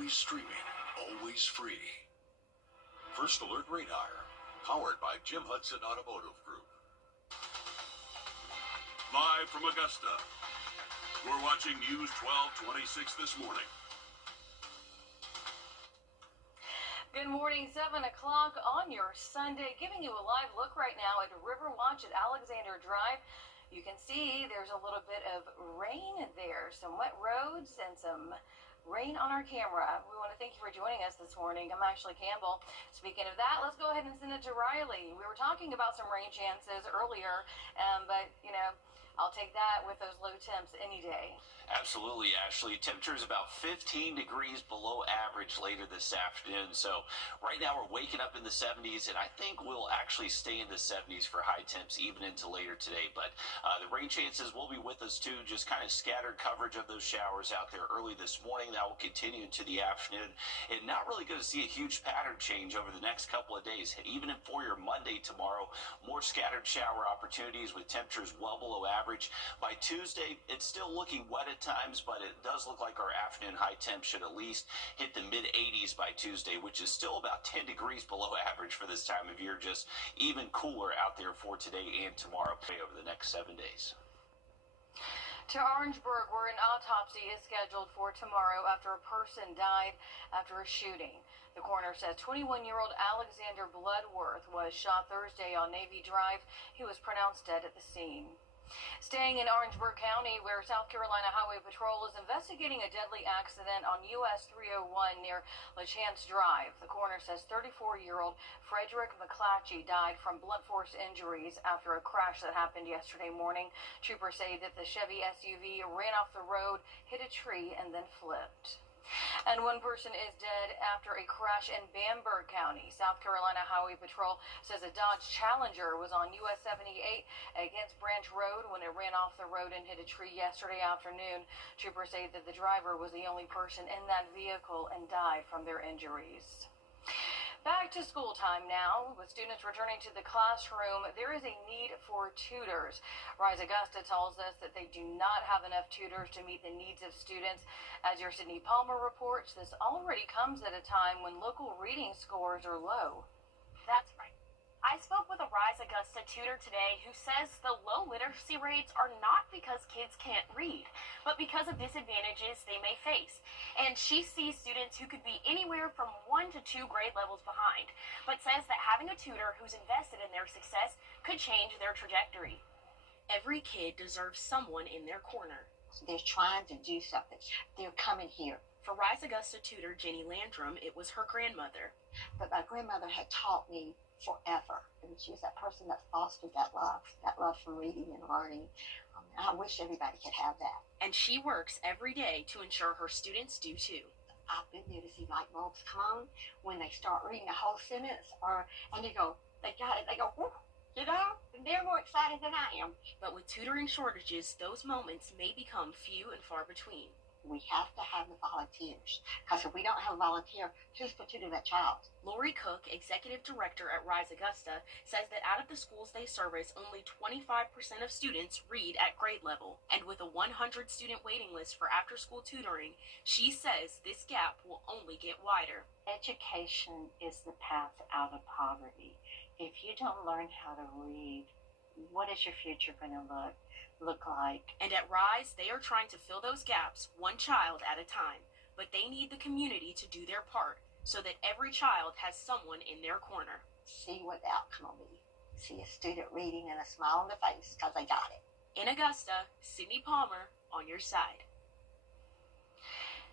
Always streaming, always free. First Alert Radar, powered by Jim Hudson Automotive Group. Live from Augusta, we're watching News 1226 this morning. Good morning, 7 o'clock on your Sunday, giving you a live look right now at Riverwatch at Alexander Drive. You can see there's a little bit of rain there, some wet roads and some rain on our camera. We want to thank you for joining us this morning. I'm Ashley Campbell. Speaking of that, let's go ahead and send it to Riley. We were talking about some rain chances earlier, but, you know, I'll take that with those low temps any day. Absolutely, Ashley. Temperature is about 15 degrees below average later this afternoon. So right now we're waking up in the 70s, and I think we'll actually stay in the 70s for high temps even into later today. But the rain chances will be with us too, just kind of scattered coverage of those showers out there early this morning. That will continue into the afternoon, and not really going to see a huge pattern change over the next couple of days. Even for your Monday tomorrow, more scattered shower opportunities with temperatures well below average. By Tuesday, it's still looking wet at times, but it does look like our afternoon high temp should at least hit the mid-80s by Tuesday, which is still about 10 degrees below average for this time of year. Just even cooler out there for today and tomorrow over the next 7 days. To Orangeburg, where an autopsy is scheduled for tomorrow after a person died after a shooting. The coroner says 21-year-old Alexander Bloodworth was shot Thursday on Navy Drive. He was pronounced dead at the scene. Staying in Orangeburg County, where South Carolina Highway Patrol is investigating a deadly accident on US 301 near LaChance Drive. The coroner says 34-year-old Frederick McClatchy died from blunt force injuries after a crash that happened yesterday morning. Troopers say that the Chevy SUV ran off the road, hit a tree, and then flipped. And one person is dead after a crash in Bamberg County. South Carolina Highway Patrol says a Dodge Challenger was on US 78 against Branch Road when it ran off the road and hit a tree yesterday afternoon. Troopers say that the driver was the only person in that vehicle and died from their injuries. Back to school time now. With students returning to the classroom, there is a need for tutors. Rise Augusta tells us that they do not have enough tutors to meet the needs of students. As your Sydney Palmer reports, this already comes at a time when local reading scores are low. That's right. I spoke with a Rise Augusta tutor today who says the low literacy rates are not because kids can't read, but because of disadvantages they may face. And she sees students who could be anywhere from 1 to 2 grade levels behind, but says that having a tutor who's invested in their success could change their trajectory. Every kid deserves someone in their corner. They're trying to do something. They're coming here. For Rise Augusta tutor Jenny Landrum, it was her grandmother. But my grandmother had taught me forever. And she was that person that fostered that love for reading and learning. I wish everybody could have that. And she works every day to ensure her students do too. I've been there to see light bulbs come on when they start reading a whole sentence, and you go, they got it, they go, whoo, you know, and they're more excited than I am. But with tutoring shortages, those moments may become few and far between. We have to have the volunteers, because if we don't have a volunteer, who's going to tutor that child? Lori Cook, executive director at Rise Augusta, says that out of the schools they service, only 25% of students read at grade level. And with a 100-student waiting list for after-school tutoring, she says this gap will only get wider. Education is the path out of poverty. If you don't learn how to read, what is your future going to look like? And at Rise, they are trying to fill those gaps one child at a time. But they need the community to do their part so that every child has someone in their corner. See what the outcome will be. See a student reading and a smile on their face because they got it. In Augusta, Sydney Palmer on your side.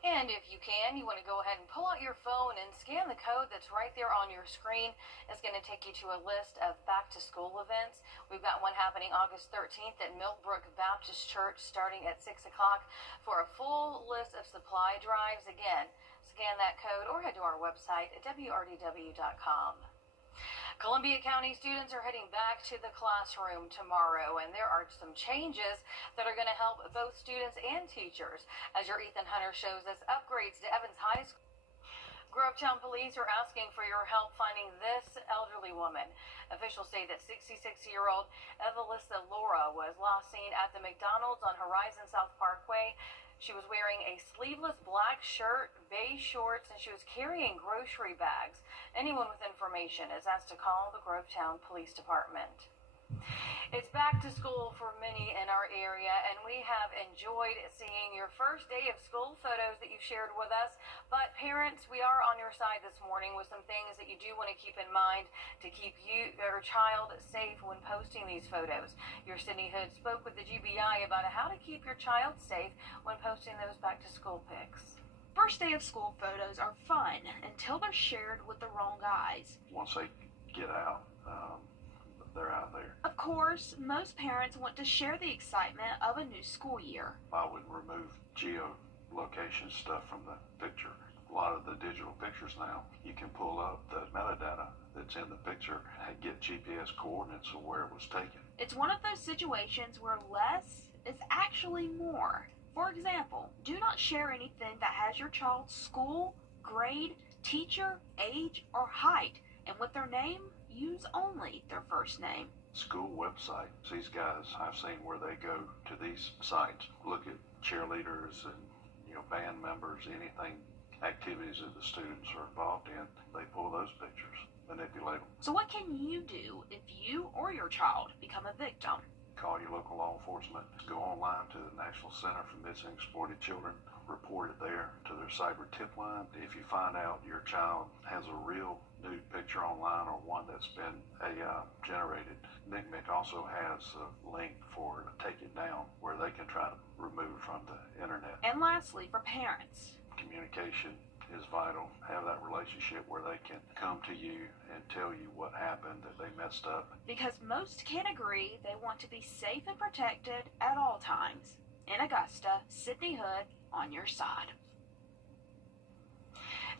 And if you can, you want to go ahead and pull out your phone and scan the code that's right there on your screen. It's going to take you to a list of back-to-school events. We've got one happening August 13th at Millbrook Baptist Church starting at 6 o'clock for a full list of supply drives. Again, scan that code or head to our website at wrdw.com. Columbia County students are heading back to the classroom tomorrow, and there are some changes that are going to help both students and teachers. As your Ethan Hunter shows us, upgrades to Evans High School. Grovetown police are asking for your help finding this elderly woman. Officials say that 66-year-old Evelissa Laura was last seen at the McDonald's on Horizon South Parkway. She was wearing a sleeveless black shirt, beige shorts, and she was carrying grocery bags. Anyone with information is asked to call the Grovetown Police Department. It's back to school for many in our area, and we have enjoyed seeing your first day of school photos that you shared with us. But parents, we are on your side this morning with some things that you do want to keep in mind to keep your child safe when posting these photos. Your Sydney Hood spoke with the GBI about how to keep your child safe when posting those back to school pics. First day of school photos are fun until they're shared with the wrong guys. Once they get out, they're out there. Of course, most parents want to share the excitement of a new school year. I would remove geolocation stuff from the picture. A lot of the digital pictures now, you can pull up the metadata that's in the picture and get GPS coordinates of where it was taken. It's one of those situations where less is actually more. For example, do not share anything that has your child's school, grade, teacher, age, or height, and with their name, use only their first name. School website. These guys, I've seen where they go to these sites, look at cheerleaders and band members, anything, activities that the students are involved in. They pull those pictures, manipulate them. So what can you do if you or your child become a victim? Call your local law enforcement. Go online to the National Center for Missing and Exploited Children. Report it there to their cyber tip line. If you find out your child has a real nude picture online or one that's been AI generated, NCMEC also has a link for Take It Down where they can try to remove it from the internet. And lastly, for parents, communication is vital. Have that relationship where they can come to you and tell you what happened, that they messed up. Because most can agree they want to be safe and protected at all times. In Augusta, Sydney Hood on your side.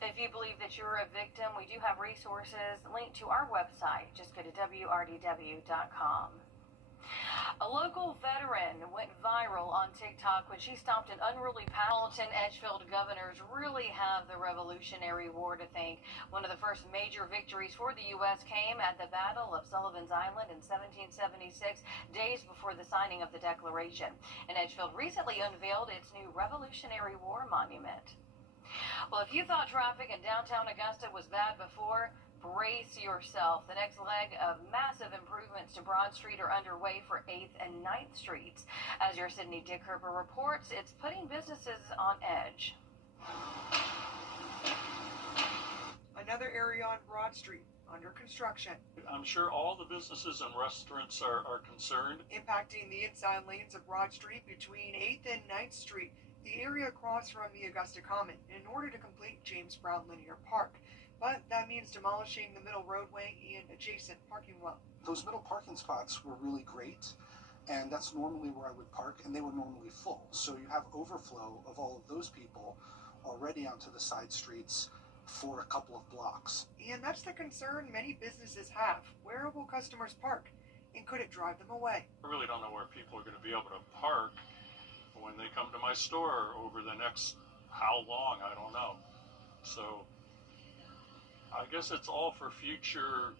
If you believe that you're a victim, we do have resources linked to our website. Just go to wrdw.com. A local veteran went viral on TikTok when she stopped an unruly Hamilton Edgefield governors really have the Revolutionary War to thank. One of the first major victories for the U.S. came at the Battle of Sullivan's Island in 1776, days before the signing of the Declaration. And Edgefield recently unveiled its new Revolutionary War monument. Well, if you thought traffic in downtown Augusta was bad before, brace yourself. The next leg of massive improvements to Broad Street are underway for 8th and 9th Streets. As your Sydney Dickhurber reports, it's putting businesses on edge. Another area on Broad Street under construction, I'm sure all the businesses and restaurants are concerned. impacting the inside lanes of Broad Street between 8th and 9th Street, the area across from the Augusta Common, in order to complete James Brown Linear Park. But that means demolishing the middle roadway and adjacent parking lot. Those middle parking spots were really great, and that's normally where I would park, and they were normally full. So you have overflow of all of those people already onto the side streets for a couple of blocks. And that's the concern many businesses have. Where will customers park? And could it drive them away? I really don't know where people are going to be able to park when they come to my store over the next how long, I don't know. So I guess it's all for future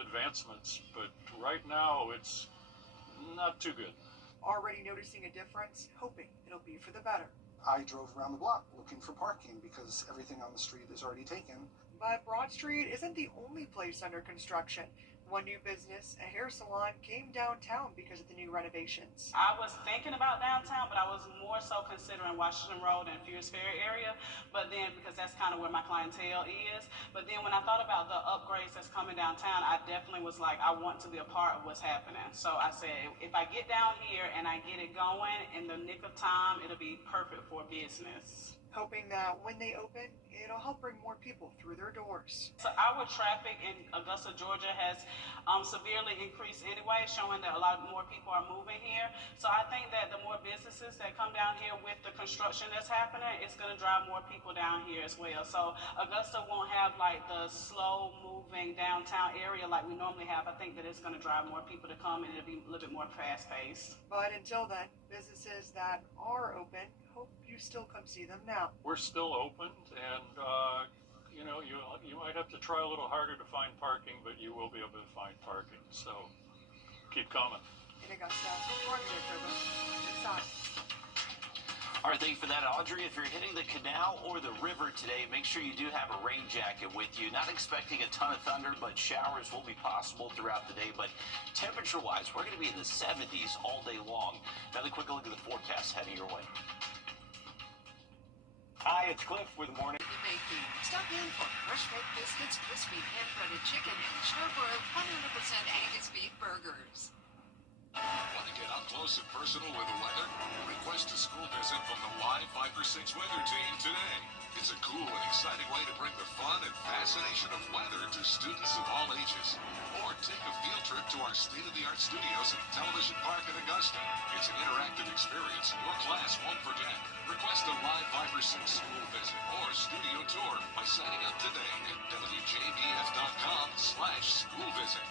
advancements, but right now it's not too good. Already noticing a difference, hoping it'll be for the better. I drove around the block looking for parking because everything on the street is already taken. But Broad Street isn't the only place under construction. One new business, a hair salon, came downtown because of the new renovations. I was thinking about downtown, but I was more so considering Washington Road and Fierce Ferry area, but then because that's kind of where my clientele is. But then when I thought about the upgrades that's coming downtown, I definitely was like, I want to be a part of what's happening. So I said, if I get down here and I get it going in the nick of time, it'll be perfect for business. Hoping that when they open, it'll help bring more people through their doors. So our traffic in Augusta, Georgia has severely increased anyway, showing that a lot more people are moving here. So I think that the more businesses that come down here with the construction that's happening, it's going to drive more people down here as well. So Augusta won't have like the slow moving downtown area like we normally have. I think that it's going to drive more people to come and it'll be a little bit more fast paced. But until then, businesses that are open, hope you still come see them now. We're still open, and you might have to try a little harder to find parking, but you will be able to find parking. So keep coming. In Augusta, Wrdw, All right, thank you for that, Audrey. If you're hitting the canal or the river today, make sure you do have a rain jacket with you. Not expecting a ton of thunder, but showers will be possible throughout the day. But temperature-wise, we're going to be in the 70s all day long. Another quick look at the forecast heading your way. Hi, it's Cliff with Morning. Stop in for fresh baked biscuits, crispy pan-breaded chicken, and char-broiled 100% Angus beef burgers. Want to get up close and personal with the weather? Request a school visit from the Live 5 for 6 weather team today. It's a cool and exciting way to bring the fun and fascination of weather to students of all ages. Or take a field trip to our state-of-the-art studios at Television Park in Augusta. It's an interactive experience your class won't forget. Request a Live 5 for 6 school visit or studio tour by signing up today at WJBF.com/school visit.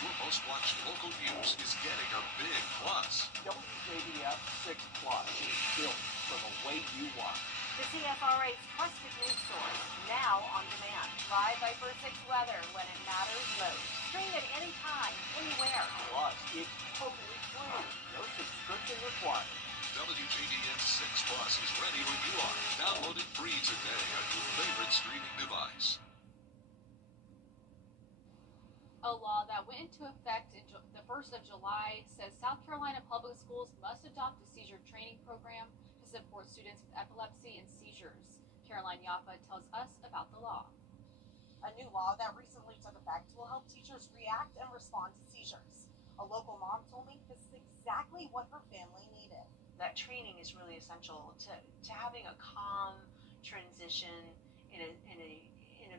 Your most watched local news is getting a big plus. WJBF 6 Plus is built for the way you want. The CFRA's trusted news source, now on demand. 5 by 6 weather when it matters most. Stream it anytime, anywhere. Plus, it's totally free. No subscription required. WJBF 6 Plus is ready when you are. Download it free today on your favorite streaming device. A law that went into effect the 1st of July says South Carolina public schools must adopt a seizure training program to support students with epilepsy and seizures. Caroline Yaffa tells us about the law. A new law that recently took effect will help teachers react and respond to seizures. A local mom told me this is exactly what her family needed. That training is really essential to having a calm transition in a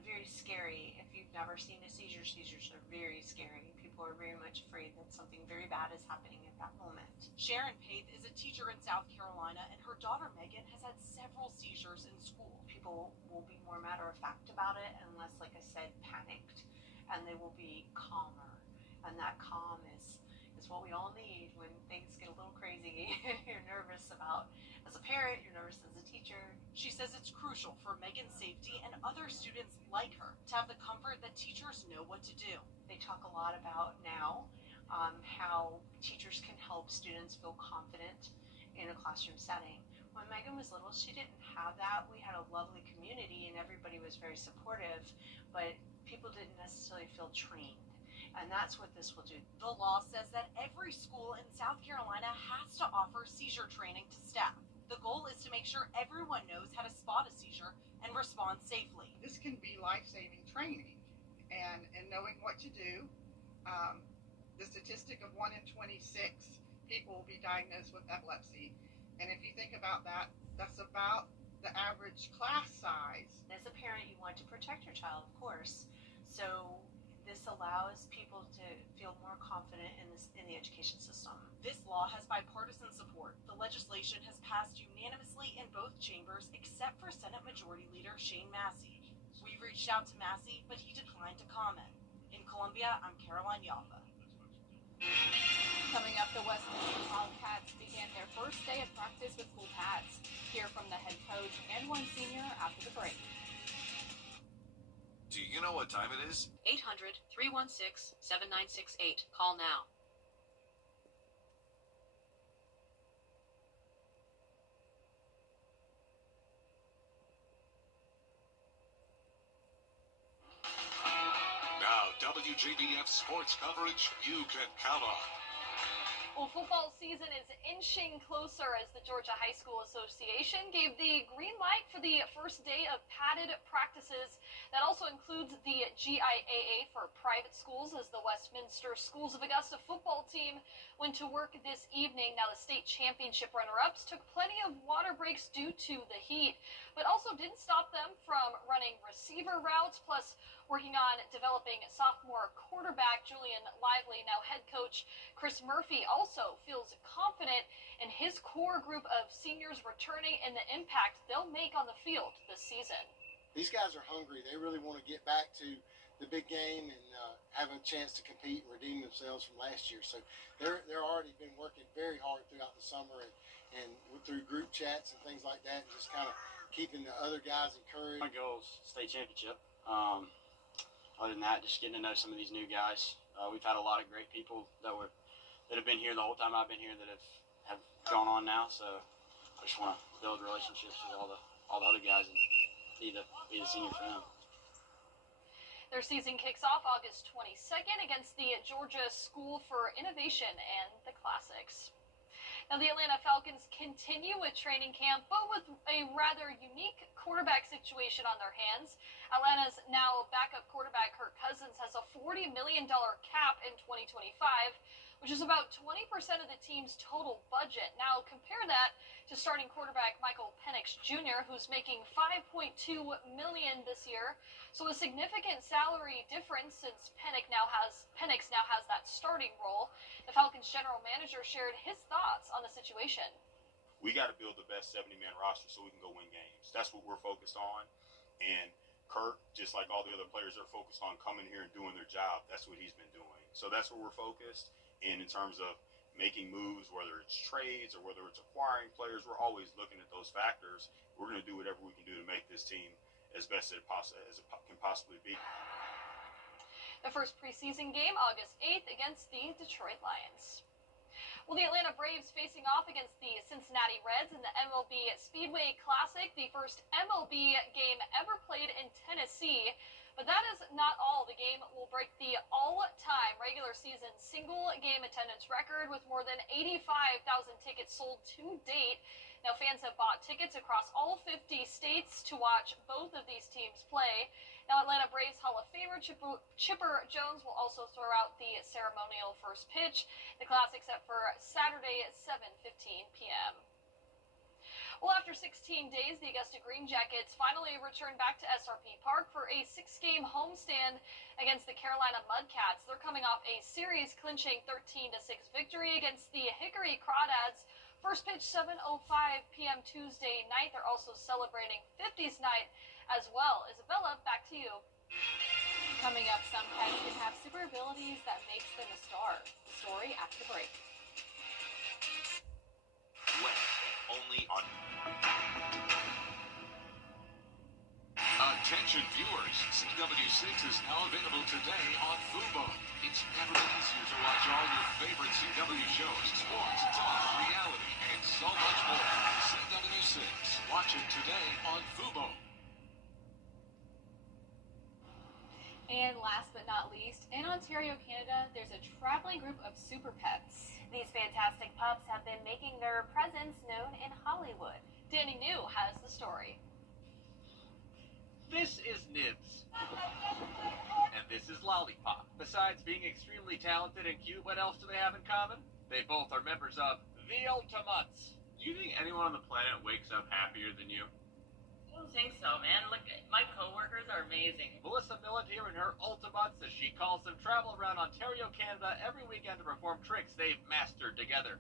very scary. If you've never seen a seizure, seizures are very scary. People are very much afraid that something very bad is happening at that moment. Sharon Paith is a teacher in South Carolina, and her daughter Megan has had several seizures in school. People will be more matter of fact about it and less, like I said, panicked, and they will be calmer. And that calm is what we all need when things get a little crazy. You're nervous about, as a parent, you're nervous as a teacher. She says it's crucial for Megan's safety and other students like her to have the comfort that teachers know what to do. They talk a lot about now how teachers can help students feel confident in a classroom setting. When Megan was little, she didn't have that. We had a lovely community and everybody was very supportive, but people didn't necessarily feel trained. And that's what this will do. The law says that every school in South Carolina has to offer seizure training to staff. The goal is to make sure everyone knows how to spot a seizure and respond safely. This can be life-saving training, and knowing what to do. The statistic of 1 in 26 people will be diagnosed with epilepsy. And if you think about that, that's about the average class size. As a parent, you want to protect your child, of course. So this allows people to feel more confident in the education system. This law has bipartisan support. The legislation has passed unanimously in both chambers except for Senate Majority Leader Shane Massey. We reached out to Massey, but he declined to comment. In Columbia, I'm Caroline Yaffa. Coming up, the West Michigan Wildcats began their first day of practice with full pads. Hear from the head coach and one senior after the break. Do you know what time it is? 800-316-7968. Call now. Now, WJBF sports coverage you can count on. Well, football season is inching closer as the Georgia High School Association gave the green light for the first day of padded practices. That also includes the GIAA for private schools as the Westminster Schools of Augusta football team went to work this evening. Now, the state championship runner-ups took plenty of water breaks due to the heat, but also didn't stop them from running receiver routes, plus working on developing sophomore quarterback Julian Lively. Now, head coach Chris Murphy also feels confident in his core group of seniors returning and the impact they'll make on the field this season. These guys are hungry. They really want to get back to the big game and have a chance to compete and redeem themselves from last year. So they're already been working very hard throughout the summer and through group chats and things like that, and just kind of keeping the other guys encouraged. My goal is state championship. other than that, just getting to know some of these new guys. We've had a lot of great people that have been here the whole time I've been here that have gone on now. So I just want to build relationships with all the other guys and be the senior for them. Their season kicks off August 22nd against the Georgia School for Innovation and the Classics. Now, the Atlanta Falcons continue with training camp, but with a rather unique quarterback situation on their hands. Atlanta's now backup quarterback Kirk Cousins has a $40 million cap in 2025, which is about 20% of the team's total budget. Now, compare that to starting quarterback Michael Penix Jr., who's making $5.2 million this year. So a significant salary difference since Penix now has that starting role. The Falcons general manager shared his thoughts on the situation. We got to build the best 70-man roster so we can go win games. That's what we're focused on. And Kirk, just like all the other players, are focused on coming here and doing their job. That's what he's been doing. So that's where we're focused. And in terms of making moves, whether it's trades or whether it's acquiring players, we're always looking at those factors. We're going to do whatever we can do to make this team as best as it can possibly be. The first preseason game, August 8th, against the Detroit Lions. Well, the Atlanta Braves facing off against the Cincinnati Reds in the MLB Speedway Classic, the first MLB game ever played in Tennessee. But that is not all. The game will break the all-time regular season single-game attendance record with more than 85,000 tickets sold to date. Now, fans have bought tickets across all 50 states to watch both of these teams play. Now, Atlanta Braves Hall of Famer Chipper Jones will also throw out the ceremonial first pitch. The Classic set for Saturday at 7:15 p.m. Well, after 16 days, the Augusta Green Jackets finally returned back to SRP Park for a 6-game homestand against the Carolina Mudcats. They're coming off a series-clinching 13-6 victory against the Hickory Crawdads. First pitch 7:05 p.m. Tuesday night. They're also celebrating 50s night as well. Isabella, back to you. Coming up, some pets can have super abilities that makes them a star. The story after the break. Wednesday, only on... Attention viewers, CW6 is now available today on Fubo. It's never been easier to watch all your favorite CW shows, sports, talk, reality, and so much more. CW6. Watch it today on Fubo. And last but not least, in Ontario, Canada, there's a traveling group of super pets. These fantastic pups have been making their presence known in Hollywood. Danny New has the story. This is Nibs. And this is Lollipop. Besides being extremely talented and cute, what else do they have in common? They both are members of the Ultimates. Do you think anyone on the planet wakes up happier than you? I don't think so, man. Look, my coworkers are amazing. Melissa Millett here and her Ultimates, as she calls them, travel around Ontario, Canada every weekend to perform tricks they've mastered together.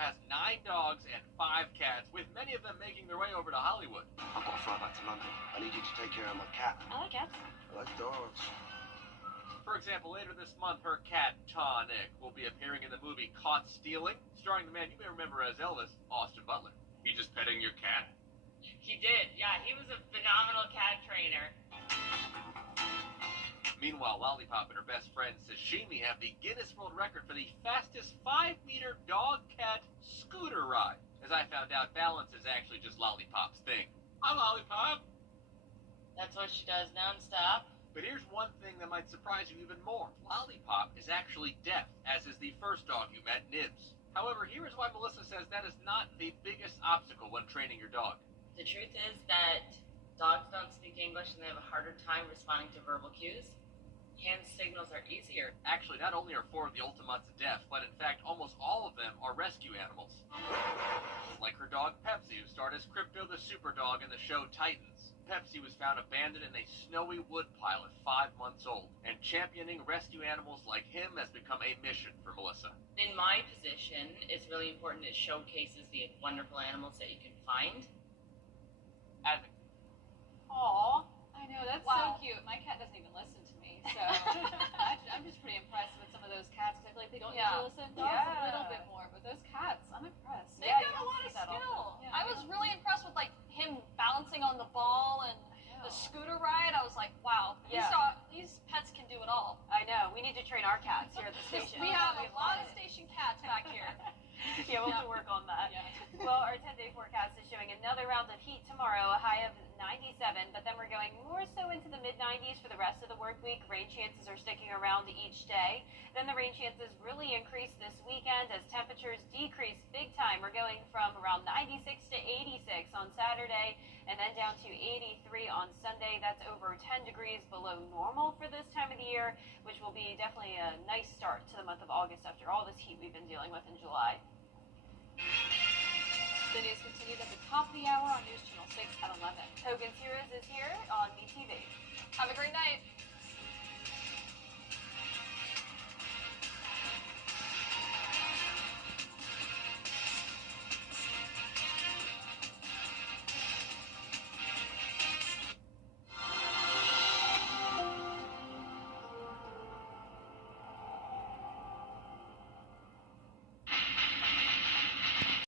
Has 9 dogs and 5 cats, with many of them making their way over to Hollywood. I've got to fly back to London. I need you to take care of my cat. I like cats. I like dogs. For example, later this month, her cat, Tonic, will be appearing in the movie Caught Stealing, starring the man you may remember as Elvis, Austin Butler. He just petting your cat? He did, yeah. He was a phenomenal cat trainer. Meanwhile, Lollipop and her best friend Sashimi have the Guinness World Record for the fastest 5-meter dog-cat scooter ride. As I found out, balance is actually just Lollipop's thing. Hi, Lollipop! That's what she does nonstop. But here's one thing that might surprise you even more. Lollipop is actually deaf, as is the first dog you met, Nibs. However, here is why Melissa says that is not the biggest obstacle when training your dog. The truth is that dogs don't speak English and they have a harder time responding to verbal cues. Hand signals are easier. Actually, not only are 4 of the Ultimates deaf, but in fact, almost all of them are rescue animals. Like her dog Pepsi, who starred as Crypto the Super Dog in the show Titans. Pepsi was found abandoned in a snowy woodpile at 5 months old, and championing rescue animals like him has become a mission for Melissa. In my position, it's really important it showcases the wonderful animals that you can find. Aw, I know, that's Wow. so cute. My cat doesn't even listen to me, so I'm just pretty impressed with some of those cats. I feel like they don't usually listen. Dogs a little bit more, but those cats, I'm impressed. They've got a lot of skill. Yeah, I was really impressed with like him balancing on the ball and the scooter ride. I was like, wow, Yeah, we'll have to work on that. Yeah. Well, our 10-day forecast is showing another round of heat tomorrow, a high of 97, but then we're going more so into the mid-90s for the rest of the work week. Rain chances are sticking around each day. Then the rain chances really increase this weekend as temperatures decrease big time. We're going from around 96 to 86 on Saturday and then down to 83 on Sunday. That's over 10 degrees below normal for this time of the year, which will be definitely a nice start to the month of August after all this heat we've been dealing with in July. The news continues at the top of the hour on News Channel 6 at 11. Hogan's Heroes is here on MeTV. Have a great night.